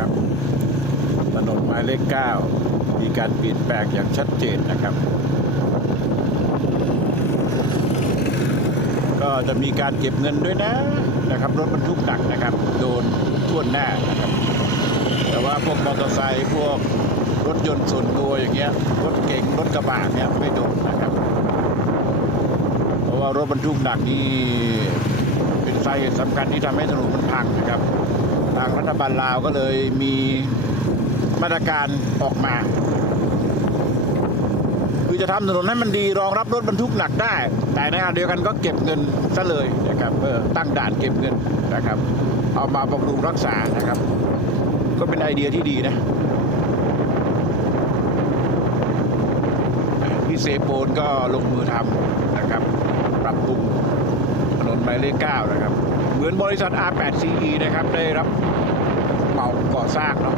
นะครับถนนหมายเลขเก้ามีการเปลี่ยนแปลงอย่างชัดเจนนะครับ ก็จะมีการเก็บเงินด้วยนะนะครับรถบรรทุกหนักนะครับ โดนท่วนหน้านะครับ แต่ว่าพวกมอเตอร์ไซค์พวกรถยนต์ส่วนตัวอย่างเงี้ยรถเก๋งรถกระบะเนี้ยไม่โดนนะครับเพราะว่ารถบรรทุกหนักนี่เป็นสาเหตุสำคัญที่ทำให้ถนนมันพังนะครับางรัฐบาลลาวก็เลยมีมาตรการออกมา คือจะทำถนนให้มันดีรองรับรถบรรทุกหนักได้ แต่ในขณะเดียวกันก็เก็บเงินซะเลยนะครับเออตั้งด่านเก็บเงินนะครับ เอามาบำรุงรักษานะครับ ก็เป็นไอเดียที่ดีนะพี่เซโปนก็ลงมือทำนะครับ ปรับปรุงถนนหมายเลขเก้านะครับ เหมือนบริษัท R8CE นะครับ ได้รับเหมาก่อสร้างเนาะ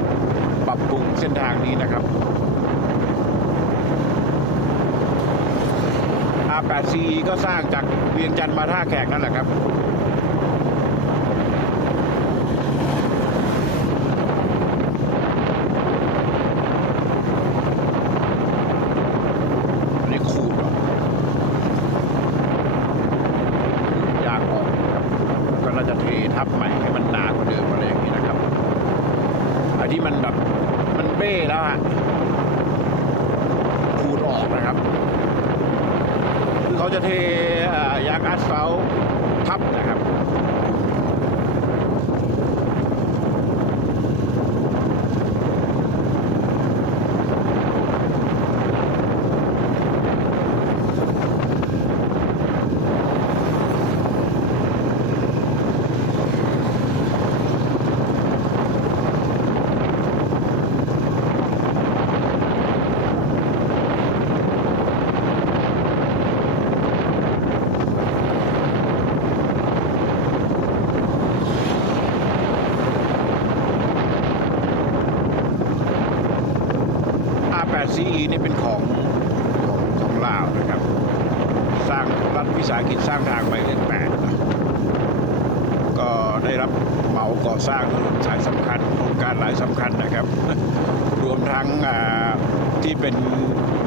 ปรับปรุงเส้นทางนี้นะครับ R8CE ก็สร้างจากเวียงจันทร์มาท่าแขกนั่นแหละครับ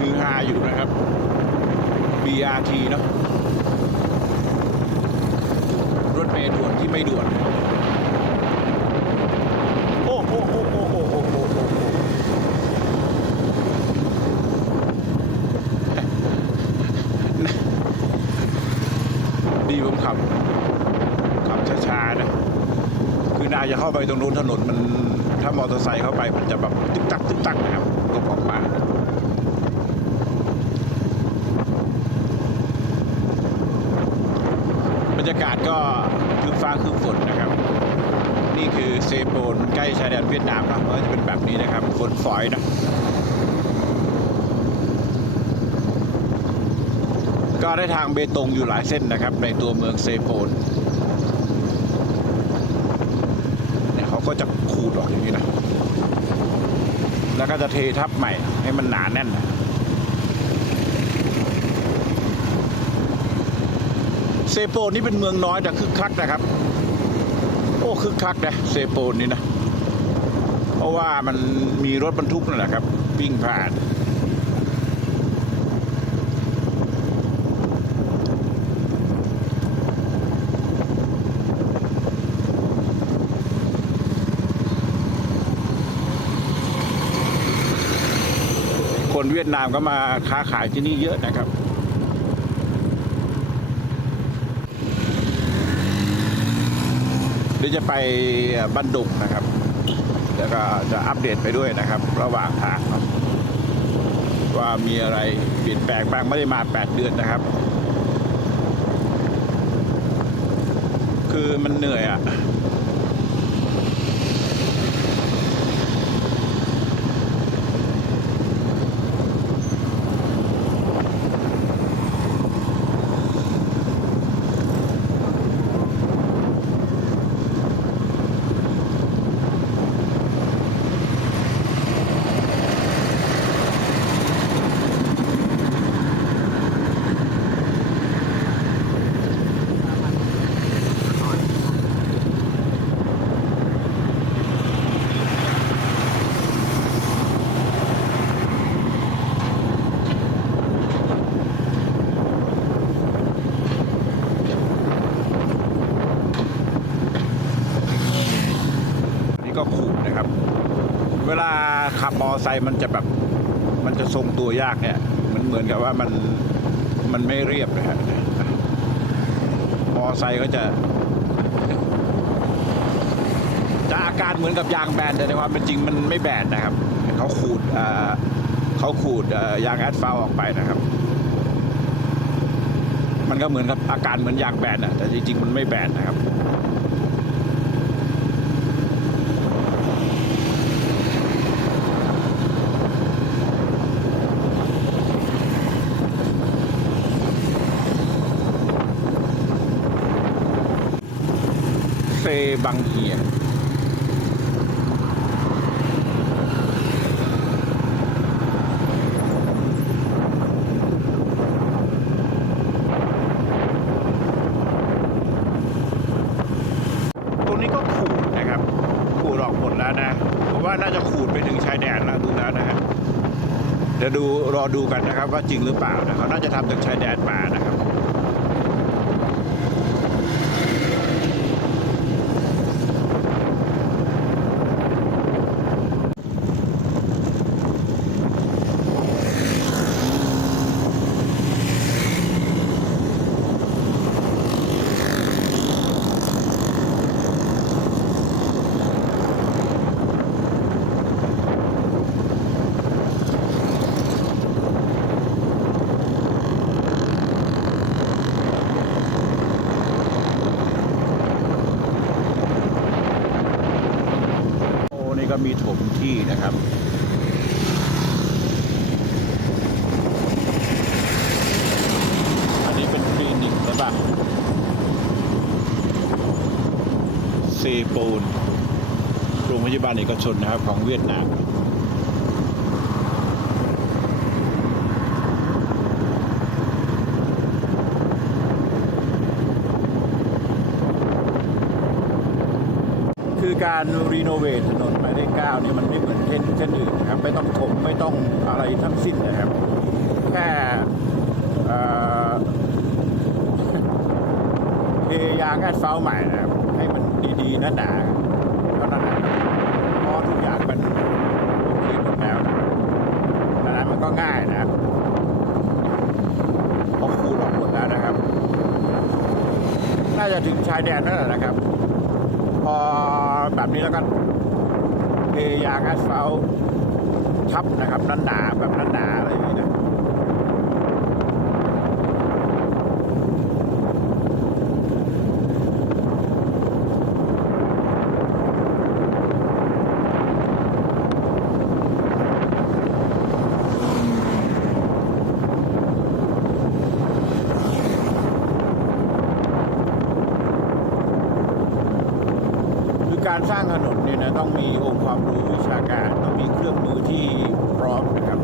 ฮือฮาอยู่นะครับ BRT เนาะรถเมล์ด่วนที่ไม่ด่วน โอ้โหโอ้โหโอ้โหโอ้โหดีผมขับ ขับช้าๆนะ คือนายจะเข้าไปตรงนู้น ได้ทางเบตงอยู่หลายเส้นนะครับ ในตัวเมืองเซโปนเนี่ยเขาก็จะขูดออกอย่างนี้นะ แล้วก็จะเททับใหม่ให้มันหนาแน่นนะเซโปนนี่เป็นเมืองน้อยแต่คึกคักนะครับ โอ้คึกคักนะเซโปนนี่นะ เพราะว่ามันมีรถบรรทุกนั่นแหละครับวิ่งผ่าน คนเวียดนามก็มาค้าขายที่นี่เยอะนะครับเดี๋ยวจะไปบ้านดุงนะครับ แล้วก็จะอัปเดตไปด้วยนะครับ ระหว่างทางว่ามีอะไรเปลี่ยนแปลงบ้างไม่ได้มา 8 เดือนนะครับ คือมันเหนื่อยอะ่ะ ลาขับมอไซค์มันจะแบบ มันจะทรงตัวยากเนี่ยมันเหมือนกับว่ามันมันไม่เรียบนะฮะมอไซค์ก็จะ จะอาการเหมือนกับยางแบนแต่ในความเป็นจริงมันไม่แบนนะครับเขาขูดเขาขูดยางแอสฟัลต์ออกไปนะครับ มันก็เหมือนกับอาการเหมือนยางแบนอะแต่จริงๆมันไม่แบนนะครับ บังเฮียตรงนี้ก็ขูดนะครับ ขูดออกหมดแล้วนะผมว่าน่าจะขูดไปถึงชายแดนแล้วดูแล้วนะฮะเดี๋ยวดูรอดูกันนะครับ ว่าจริงหรือเปล่านะเขาน่าจะทำจากชายแดนมานะ ก็มีถมที่นะครับอันนี้เป็นคลินิกใช่ปะเซโปนโรงพยาบาลเอกชนนะครับของเวียดนามคือการรีโนเว ต้องอะไรทั้งสิ้นนะครับ แค่เอ่อเทยางแอสฟัลใหม่นะครับ ให้มันดีๆหนาๆก็นั่นแหละเพราะทุกอย่างมันโอเคหมดแล้วนะดังนั้นมันก็ง่ายนะพราะคูดออกหมดแล้วนะครับ น่าจะถึงชายแดนนั่นแหละนะครับ พอแบบนี้แล้วก็เทยางแอสฟัล ทับนะครับนั่นหนาแบบนั่นหนาอะไรอย่างนี้นะ คือการสร้างถนนเนี่ยนะต้องมีองค์ความรู้วิชาการ ต้องมีเครื่องมือที่พร้อมนะครับ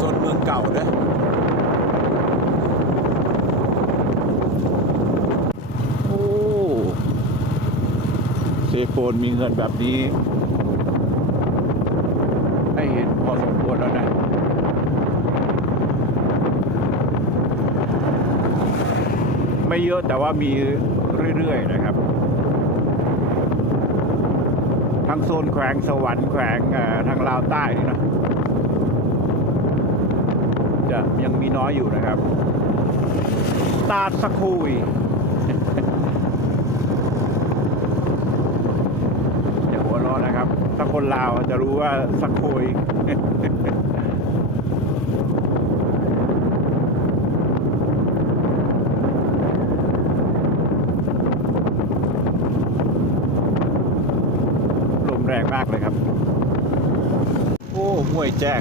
ส่วนเมืองเก่านะโอ้ เซโฟ นมีเงินแบบนี้ ให้เห็นพอสมควรแล้วนะไม่เยอะแต่ว่ามีเรื่อยๆนะครับ ทางโซนแขวงสวรรค์แขวงทางลาวใต้นี่นะจะยังมีน้อยอยู่นะครับ ตาดสะคุย อย่าหัวเร้อนนะครับ ถ้า คนลาวจะรู้ว่าสักโคยลมแรงมากเลยครับ โอ้ห้วยแจ้ง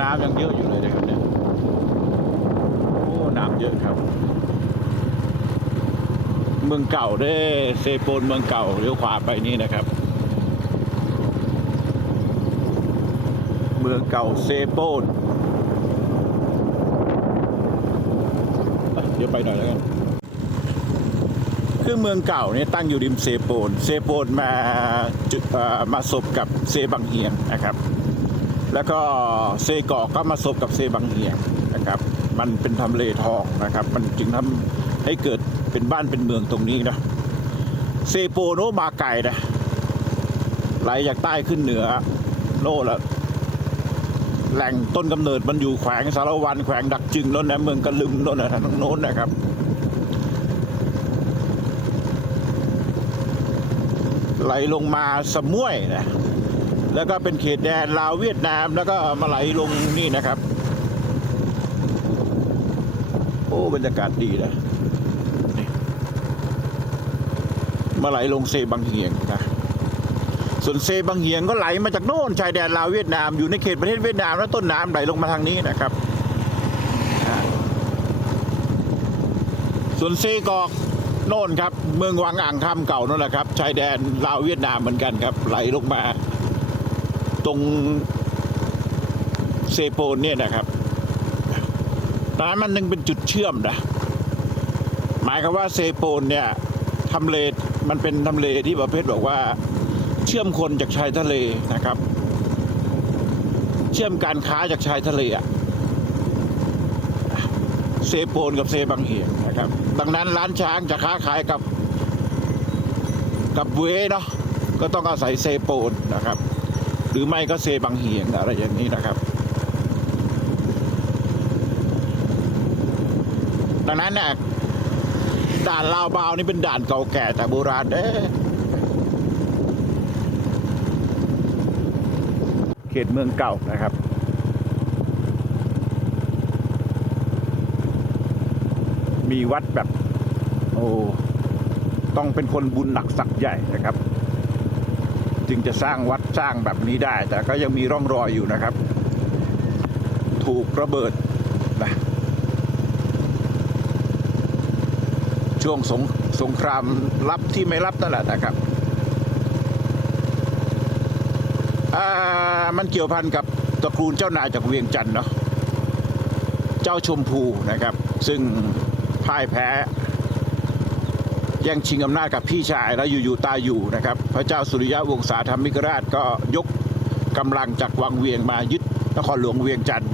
น้ำยังเยอะอยู่เลยนะครับเนี่ยโอ้น้ำเยอะครับ เมืองเก่าเด้เซโปนเมืองเก่าเลี้ยวขวาไปนี่นะครับ เมืองเก่าเซโปนเดี๋ยวไปหน่อยแล้วกันคือเมืองเก่าเนี่ยตั้งอยู่ริมเซโปน เซโปนมาจุเอ่อมาสบกับเซบังเฮียงนะครับ แล้วก็เซกอกก็มาสบกับเซบังเฮียงนะครับ มันเป็นทำเลทองนะครับ มันจึงทำ ให้เกิดเป็นบ้านเป็นเมืองตรงนี้นะเซโปโนมาไก่นะไหลจากใต้ขึ้นเหนือโน่ละแหล่งต้นกำเนิดมันอยู่แขวงสารวันแขวงดักจึงโน่นนะเมืองกะลึมโน่นนะทางโน้นนะครับ ไหลลงมาสม่วยนะแล้วก็เป็นเขตแดนลาวเวียดนามแล้วก็มาไหลลงนี่นะครับ โอ้บรรยากาศดีนะนี่ มาไหลลงเซบังเฮียงนะส่วนเซบังเฮียงก็ไหลมาจากโน่นชายแดนลาวเวียดนามอยู่ในเขตประเทศเวียดนามแล้วต้นน้ำไหลลงมาทางนี้นะครับ ส่วนเซกอกโน่นครับ เมืองวังอ่างคำเก่านั่นแหละครับชายแดนลาวเวียดนามเหมือนกันครับ ไหลลงมา ตรงเซโปนเนี่ยนะครับตอนนั้นมันนึงเป็นจุดเชื่อมนะหมายความว่าเซโปนเนี่ยทำเล มันเป็นทำเลที่ประเภทบอกว่า เชื่อมคนจากชายทะเลนะครับ เชื่อมการค้าจากชายทะเลอะเซโปนกับเซบังเหียงนะครับ ดังนั้นร้านช้างจะค้าขายกับ กับเวเนาะก็ต้องอาศัยเซโปนนะครับ หรือไม่ก็เซบังเหียงอะไรอย่างนี้นะครับ ดังนั้นเนี่ย ด่านลาวบาวนี่เป็นด่านเก่าแก่แต่โบราณเด้เขตเมืองเก่านะครับมีวัดแบบ โอ้ต้องเป็นคนบุญหนักสักใหญ่นะครับ จึงจะสร้างวัดสร้างแบบนี้ได้ แต่ก็ยังมีร่องรอยอยู่นะครับ ถูกระเบิดนะ ช่วงสงสงครามรับที่ไม่รับนั่นแหละนะครับมันเกี่ยวพันกับตระกูลเจ้านายจากเวียงจันทร์เนาะเจ้าชมพูนะครับ ซึ่งพ่ายแพ้แย่งชิงอำนาจกับพี่ชายแล้วอยู่ๆตายอยู่นะครับ พระเจ้าสุริยะวงศาธรรมิกราชก็ยกกำลังจากวังเวียงมายึดนครหลวงเวียงจันทร์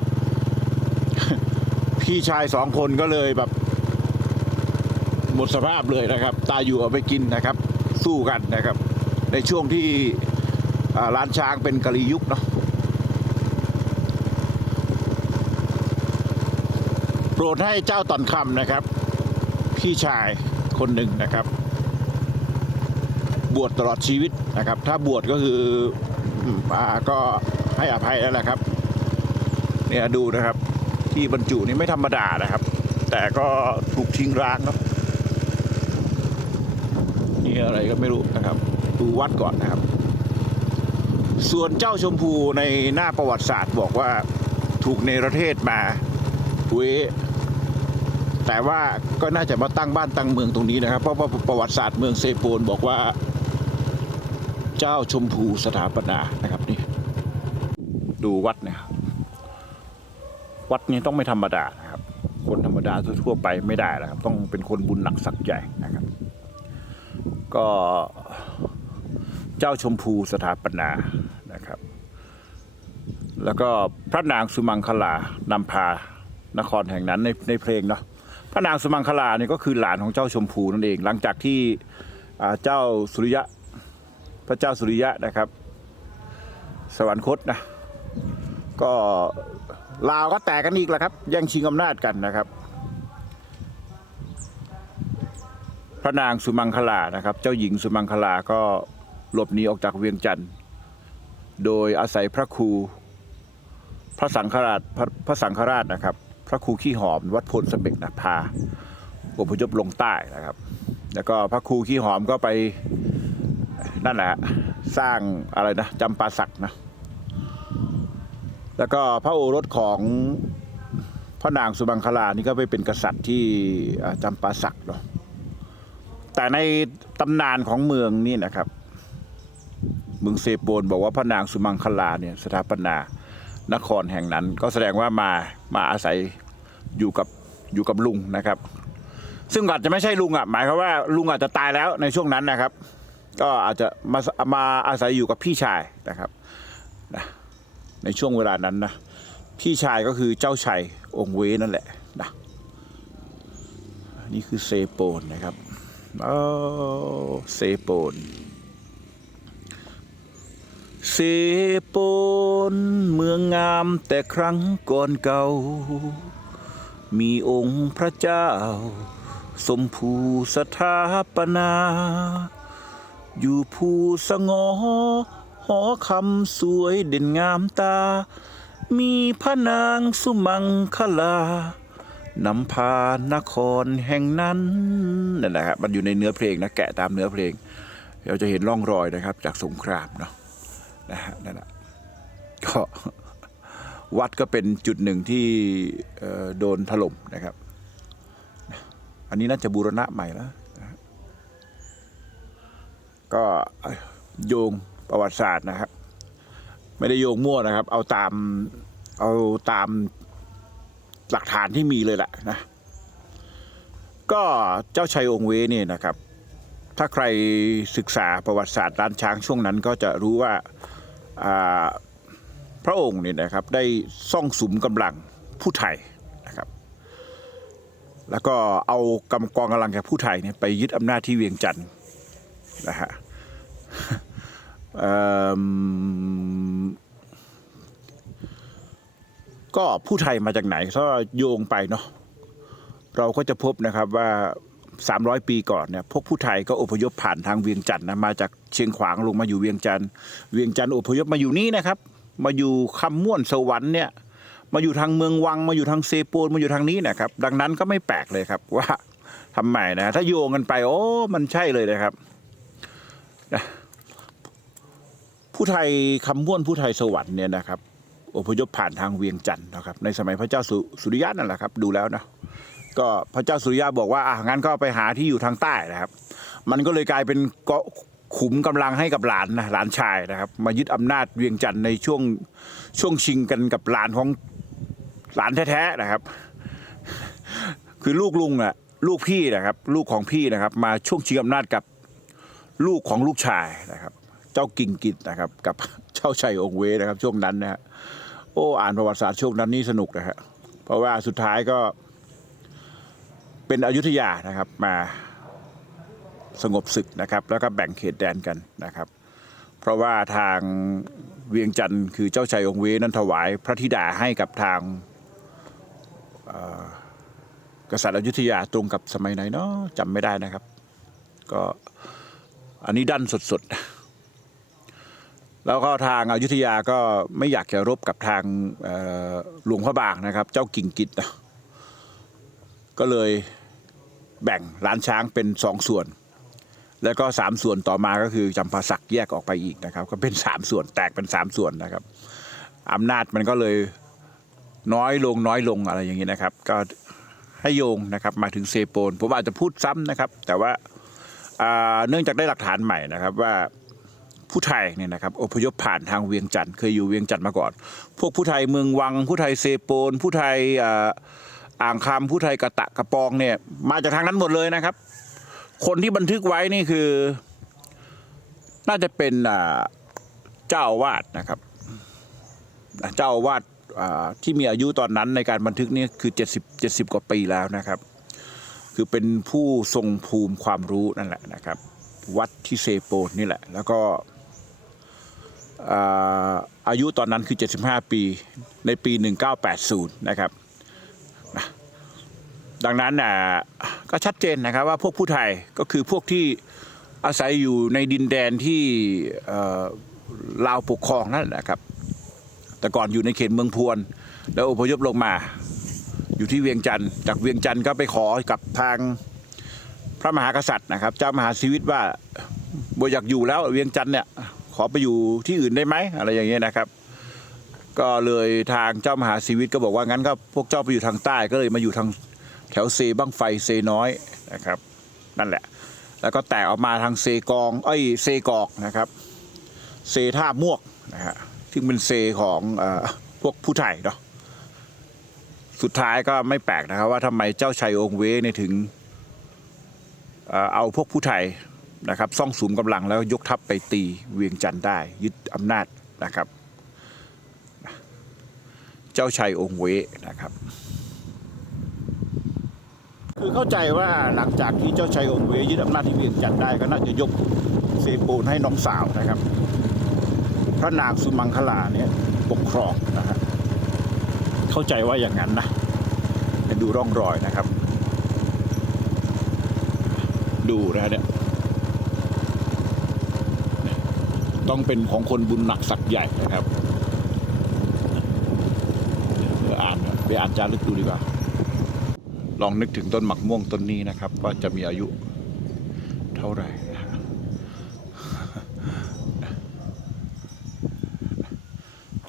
พี่ชายสองคนก็เลยแบบ หมดสภาพเลยนะครับ ตายอยู่เอาไปกินนะครับ สู้กันนะครับ ในช่วงที่ร้านช้างเป็นกะลียุคเนาะโปรดให้เจ้าตอนคำนะครับ พี่ชายคนหนึ่งนะครับ บวชตลอดชีวิตนะครับ ถ้าบวชก็คืออาก็ให้อภัยแล้วแหละครับ เนี่ยดูนะครับ ที่บรรจุนี่ไม่ธรรมดานะครับ แต่ก็ถูกทิ้งร้างเนาะ อะไรก็ไม่รู้นะครับ ดูวัดก่อนนะครับ ส่วนเจ้าชมพูในหน้าประวัติศาสตร์บอกว่าถูกเนประเทศมาเวแต่ว่าก็น่าจะมาตั้งบ้านตั้งเมืองตรงนี้นะครับ เพราะว่าประวัติศาสตร์เมืองเซโปนบอกว่า เจ้าชมพูสถาปนานะครับนี่ดูวัดเนี่ยวัดนี้ต้องไม่ธรรมดานะครับ คนธรรมดาทั่วๆไปไม่ได้นะครับ ต้องเป็นคนบุญหนักสักใหญ่นะครับ ก็เจ้าชมพูสถาปนานะครับ แล้วก็พระนางสุมังคลานำพานครแห่งนั้นในในเพลงเนาะพระนางสุมังคลาเนี่ยก็คือหลานของเจ้าชมพูนั่นเอง หลังจากที่เจ้าสุริยะพระเจ้าสุริยะนะครับ สวรรคตนะก็ลาวก็แตกกันอีกแล้วครับแย่งชิงอำนาจกันนะครับ ระนางสุมังคลานะครับ เจ้าหญิงสุมังคลาก็หลบหนีออกจากเวียงจันทร์โดยอาศัยพระครูพระสังฆราชพระพระสังฆราชนะครับ พระครูขี้หอมวัดพลสมเด็จนะพาอพยพลงใต้นะครับ แล้วก็พระครูขี้หอมก็ไปนั่นแหละสร้างอะไรนะจำปาสักนะแล้วก็พระโอรสของพระนางสุบังคลานี่ก็ไปเป็นกษัตริย์ที่จำปาสักเนาะ แต่ในตำนานของเมืองนี่นะครับเมืองเซโปนบอกว่าพระนางสุมังคลาเนี่ยสถาปนานครแห่งนั้น ก็แสดงว่ามามาอาศัยอยู่กับอยู่กับลุงนะครับ ซึ่งอาจจะไม่ใช่ลุงอะหมายความว่าลุงอาจจะตายแล้วในช่วงนั้นนะครับ ก็อาจจะมามาอาศัยอยู่กับพี่ชายนะครับนะในช่วงเวลานั้นนะพี่ชายก็คือเจ้าชัยองค์เวนั่นแหละนะนี่คือเซโปนนะครับ โอ้เซโปนเสปนเมืองงามแต่ครั้งก่อนเก่า มีองค์พระเจ้า สมภูสถาปนา อยู่ภูสงอหอคำสวยเด่นงามตา มีพระนางสุมังคลา นำพานครแห่งนั้นนั่นแหละครับมันอยู่ในเนื้อเพลงนะแกะตามเนื้อเพลง เราจะเห็นร่องรอยนะครับ จากสงครามเนาะนะฮะนั่นแหละก็วัดก็เป็นจุดหนึ่งที่โดนถล่มนะครับ อันนี้น่าจะบูรณะใหม่แล้วก็โยงประวัติศาสตร์นะครับ ไม่ได้โยงมั่วนะครับ เอาตามเอาตาม หลักฐานที่มีเลยแหละนะ ก็เจ้าชัยองค์เวเนี่ยนะครับ ถ้าใครศึกษาประวัติศาสตร์ร้านช้างช่วงนั้นก็จะรู้ว่าพระองค์เนี่ยนะครับได้ซ่องสุมกำลังผู้ไทยนะครับ แล้วก็เอากำกองกำลังแก่ผู้ไทยเนี่ยไปยึดอำนาจที่เวียงจันทร์นะฮะ ก็ผู้ไทยมาจากไหนถ้าโยงไปเนาะเราก็จะพบนะครับว่า 300 ปีก่อนเนี่ยพวกผู้ไทยก็อพยพผ่านทางเวียงจันทร์นะมาจากเชียงขวางลงมาอยู่เวียงจันทร์เวียงจันทร์อพยพมาอยู่นี่นะครับ มาอยู่คำม่วนสวรรค์เนี่ยมาอยู่ทางเมืองวังมาอยู่ทางเซโปนมาอยู่ทางนี้นะครับ ดังนั้นก็ไม่แปลกเลยครับว่าทำไมนะ ถ้าโยงกันไป โอ้มันใช่เลยนะครับผู้ไทยคำม่วนผู้ไทยสวรรค์เนี่ยนะครับ อพยพผ่านทางเวียงจันทร์นะครับ ในสมัยพระเจ้าสุสุริยะนั่นแหละครับ ดูแล้วนะก็พระเจ้าสุริยะบอกว่าอะงั้นก็ไปหาที่อยู่ทางใต้นะครับ มันก็เลยกลายเป็นเกาะขุมกำลังให้กับหลานนะหลานชายนะครับ มายึดอำนาจเวียงจันทร์ในช่วงช่วงชิงกันกับหลานของหลานแท้ๆนะครับ คือลูกลุงอะลูกพี่นะครับ ลูกของพี่นะครับ มาช่วงชิงอำนาจกับลูกของลูกชายนะครับ เจ้ากิ่งกิจนะครับ กับเจ้าชัยองเวนะครับ ช่วงนั้นนะฮะ โอ้อ่านประวัติศาสตร์ช่วงนั้นนี่สนุกนะฮะเพราะว่าสุดท้ายก็เป็นอยุธยานะครับมาสงบศึกนะครับ แล้วก็แบ่งเขตแดนกันนะครับ เพราะว่าทางเวียงจันทร์คือเจ้าชัยองค์เวนั้นถวายพระธิดาให้กับทางกษัตริย์อยุธยาตรงกับสมัยไหนเนาะจำไม่ได้นะครับ ก็อันนี้ดันสดๆ แล้วก็ทางอายุทยาก็ไม่อยากจะรบกับทางหลวงพระบางนะครับ เจ้ากิ่งกิจก็เลยแบ่งร้านช้างเป็นสองส่วน แล้วก็สามส่วนต่อมาก็คือจำปาสักแยกออกไปอีกนะครับ ก็เป็นสามส่วนแตกเป็นสามส่วนนะครับอำนาจมันก็เลยน้อยลงน้อยลงอะไรอย่างนี้นะครับ ก็ให้โยงนะครับมาถึงเซโปนผมอาจจะพูดซ้ำนะครับ แต่ว่าเนื่องจากได้หลักฐานใหม่นะครับว่า ผู้ไทยเนี่ยนะครับอพยพผ่านทางเวียงจันทร์เคยอยู่เวียงจันทร์มาก่อน พวกผู้ไทยเมืองวัง ผู้ไทยเซโปน ผู้ไทยอ่าอ่างคำผู้ไทยกระตะกระปองเนี่ยมาจากทางนั้นหมดเลยนะครับ คนที่บันทึกไว้นี่คือ น่าจะเป็นเจ้าวาสนะครับ เจ้าวาสอ่าที่มีอายุตอนนั้นในการบันทึกนี่คือ 70 70 กว่าปีแล้วนะครับ คือเป็นผู้ทรงภูมิความรู้นั่นแหละนะครับ วัดที่เซโปนนี่แหละ แล้วก็ อายุตอนนั้นคือ 75 ปีในปี 1980 นะครับ ดังนั้นก็ชัดเจนนะครับว่าพวกผู้ไทยก็คือพวกที่อาศัยอยู่ในดินแดนที่ลาวปกครองนั่นแหละครับ แต่ก่อนอยู่ในเขตเมืองพวน แล้วอพยพลงมาอยู่ที่เวียงจันทร์จากเวียงจันทร์ก็ไปขอกับทางพระมหากษัตริย์นะครับ เจ้ามหาชีวิตว่าบอยากอยู่แล้วเวียงจันทร์เนี่ย ขอไปอยู่ที่อื่นได้ไหมอะไรอย่างเงี้ยนะครับ ก็เลยทางเจ้ามหาชีวิตก็บอกว่างั้นก็พวกเจ้าไปอยู่ทางใต้ก็เลยมาอยู่ทางแถวเซบ้างไฟเซน้อยนะครับ นั่นแหละ แล้วก็แตกออกมาทางเซกองเอ้ยเซกอกนะครับเซท่าม่วกนะฮะซึ่งเป็นเซของเอ่อพวกผู้ไทยเนาะสุดท้ายก็ไม่แปลกนะครับว่าทำไมเจ้าชัยองค์เวเนี่ยถึงเอ่อเอาพวกผู้ไทย นะครับซ่องสุมกำลังแล้วยกทัพไปตีเวียงจันทร์ได้ ยึดอำนาจนะครับ เจ้าชัยองค์เวนะครับ คือเข้าใจว่าหลังจากที่เจ้าชัยองค์เวยึดอำนาจที่เวียงจันทร์ได้ก็น่าจะยกเซปูนให้น้องสาวนะครับ พระนางสุมังคลาเนี่ยปกครองนะฮะเข้าใจว่าอย่างนั้นนะดูร่องรอยนะครับ ดูนะเนี่ย ต้องเป็นของคนบุญหนักสักใหญ่นะครับเดี๋ยวอ่านไปอ่านจารึกดูดีกว่า ลองนึกถึงต้นหมักม่วงต้นนี้นะครับ ว่าจะมีอายุเท่าไหร่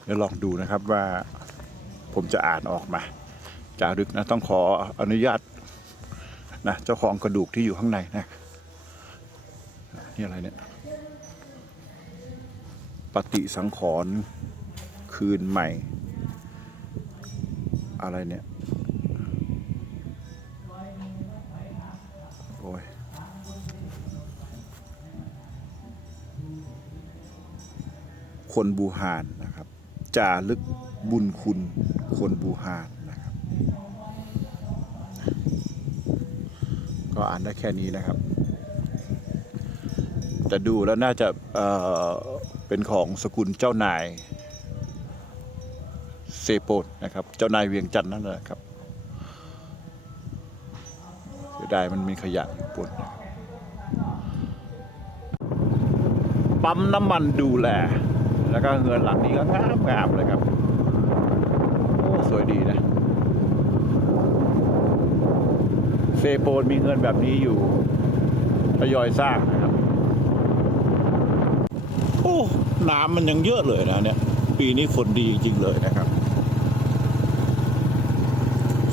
เดี๋ยวลองดูนะครับว่าผมจะอ่านออกมาจารึกนะต้องขออนุญาตนะเจ้าของกระดูกที่อยู่ข้างในนะนี่อะไรเนี่ย ปฏิสังขรณ์คืนใหม่ อะไรเนี่ย โอ้ย คนบูฮานนะครับจารึกบุญคุณคนบูฮานนะครับ ก็อ่านได้แค่นี้นะครับ แต่ดูแล้วน่าจะเเป็นของสกุลเจ้านายเซโปนนะครับ เจ้านายเวียงจันทร์นั่นแหละครับเสียดายมันมีขยะอยู่ปนปั๊มน้ำมันดูแล แล้วก็เงินหลังนี้ก็งามงามเลยครับ โอ้สวยดีนะเซโปนมีเงินแบบนี้อยู่ทยอยสร้างนะ น้ำมันยังเยอะเลยนะเนี่ย ปีนี้ฝนดีจริงเลยนะครับ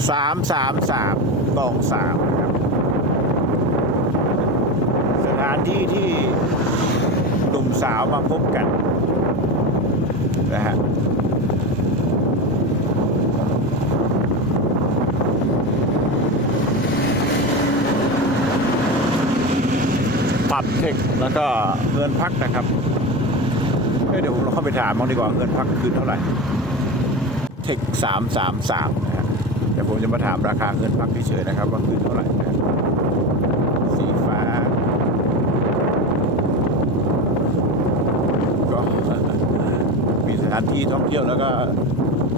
สามสามสามตองสามนะครับ สถานที่ที่หนุ่มสาวมาพบกันนะฮะปรับเทคแล้วก็เงินพักนะครับ เดี๋ยวเราเข้าไปถามมั้างดีกว่าเงินพักคืนเท่าไหร่เทคสามสามสามนะฮะเดี๋ยวผมจะมาถามราคาเงินพักเฉยๆนะครับว่าคืนเท่าไหร่นะสีฟ้า ก็มีสถานที่ท่องเที่ยวแล้วก็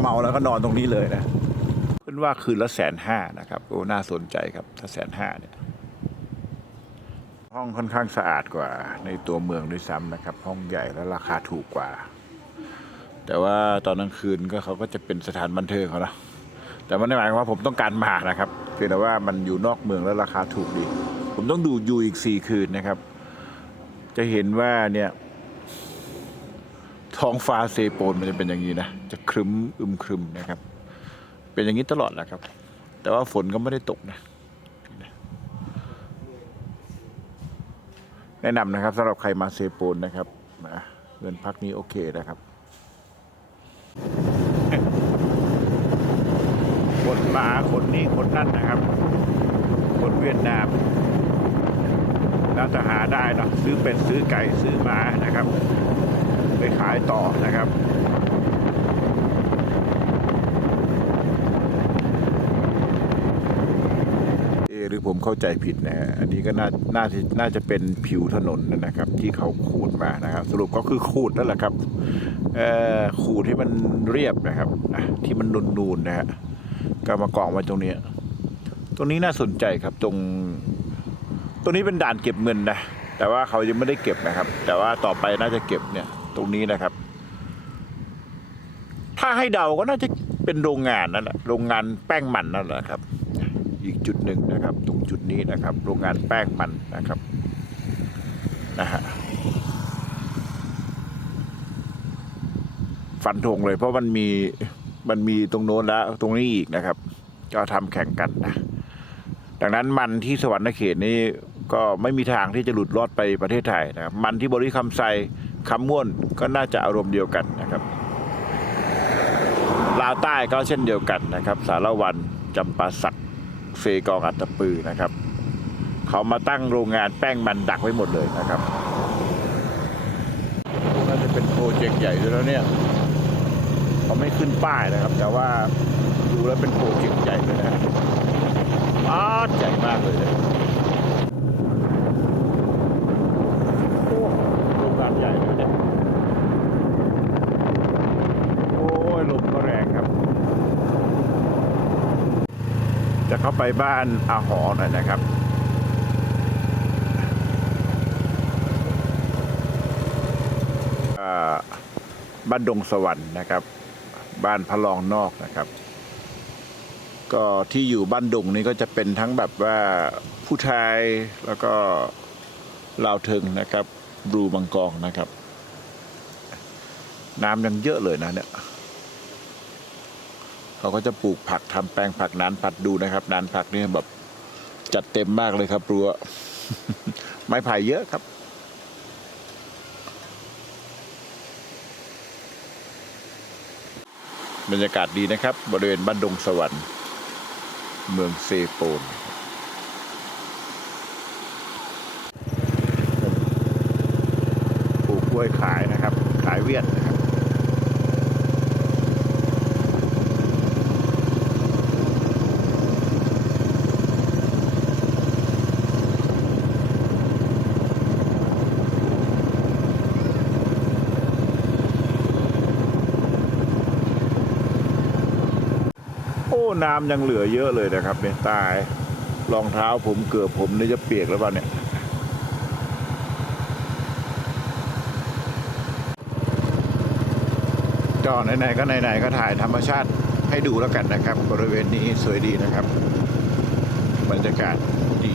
เมาแล้วก็นอนตรงนี้เลยนะเป็นว่าคืนละแสนห้านะครับโอ้น่าสนใจครับถ้าแสนห้าเนี่ย ห้องค่อนข้างสะอาดกว่าในตัวเมืองด้วยซ้ำนะครับ ห้องใหญ่และราคาถูกกว่า แต่ว่าตอนกลางคืนก็เขาก็จะเป็นสถานบันเทิงเขาเนาะแต่มันไม่หมายความว่าผมต้องการมานะครับเพียงแต่ว่ามันอยู่นอกเมืองแล้วราคาถูกดี ผมต้องดูอยู่อีกสี่คืนนะครับ จะเห็นว่าเนี่ยท้องฟ้าเซโปนมันจะเป็นอย่างนี้นะจะครึ้มอึมครึมนะครับ เป็นอย่างนี้ตลอดแหละครับ แต่ว่าฝนก็ไม่ได้ตกนะ แนะนำนะครับสำหรับใครมาเซปูนนะครับนะเงินพักนี้โอเคนะครับคนมาคนนี้คนนั่นนะครับ คนเวียดนามน่าจะหาได้นะซื้อเป็นซื้อไก่ซื้อมานะครับ ไปขายต่อนะครับ เอะหรือผม เข้าใจผิดนะฮะอันนี้ก็น่าน่าจะน่าจะเป็นผิวถนนนะครับ ที่เขาขูดมานะครับ สรุปก็คือขูดนั่นแหละครับขูดให้มันเรียบนะครับที่มันนูนๆนะฮะก็มากองไว้ตรงนี้ ตรงนี้น่าสนใจครับตรง ตรงนี้เป็นด่านเก็บเงินนะแต่ว่าเขายังไม่ได้เก็บนะครับ แต่ว่าต่อไปน่าจะเก็บเนี่ย ตรงนี้นะครับ ถ้าให้เดาก็น่าจะเป็นโรงงานนั่นแหละโรงงานแป้งมันนั่นแหละครับ อีกจุดหนึ่งนะครับ ตรงจุดนี้นะครับ โรงงานแป้งมันนะครับนะฮะฟันธงเลยเพราะมันมีมันมีตรงโน้นแล้วตรงนี้อีกนะครับ ก็ทำแข่งกันนะดังนั้นมันที่สวรรค์เขตนี้ก็ไม่มีทางที่จะหลุดรอดไปประเทศไทยนะครับ มันที่บริคำไซคำม่วนก็น่าจะอารมณ์เดียวกันนะครับ ลาวใต้ก็เช่นเดียวกันนะครับ สารวันจำปาสัก เซกองอัตตปือนะครับ เขามาตั้งโรงงานแป้งมันดักไว้หมดเลยนะครับน่าจะเป็นโปรเจกต์ใหญ่แล้วเนี่ยเขาไม่ขึ้นป้ายนะครับ แต่ว่าดูแล้วเป็นโปรเจกต์ใหญ่เลยนะอาใหญ่มากเลยนะโอ้โรงงานใหญ่เลยเนี่ยโอ้ยลมก็แรงครับ จะ เข้าไปบ้านอาหอหน่อยนะครับบ้านดงสวรรค์นะครับ บ้านพระรองนอกนะครับ ก็ที่อยู่บ้านดงนี้ก็จะเป็นทั้งแบบว่าผู้ชายแล้วก็ลาวเทิงนะครับบลูมังกรนะครับ น้ำยังเยอะเลยนะเนี่ย เขาก็จะปลูกผักทำแปลงผักนานผัดดูนะครับนานผักนี่แบบจัดเต็มมากเลยครับรั้วไม้ไผ่เยอะครับบรรยากาศดีนะครับ บริเวณบ้านดงสวรรค์ เมืองเซโปนปลูกกล้วยขายนะครับ ขายเวียดนะครับ น้ำยังเหลือเยอะเลยนะครับเนี่ยตายรองเท้าผมเกือบผมนี่จะเปียกแล้วป่ะเนี่ยก็ไหนๆก็ไหนๆก็ถ่ายธรรมชาติให้ดูแล้วกันนะครับ บริเวณนี้สวยดีนะครับ บรรยากาศดี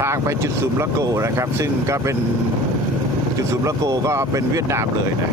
ทางไปจุดสุมละโกนะครับ ซึ่งก็เป็นจุดสุมละโกก็เป็นเวียดนามเลยนะ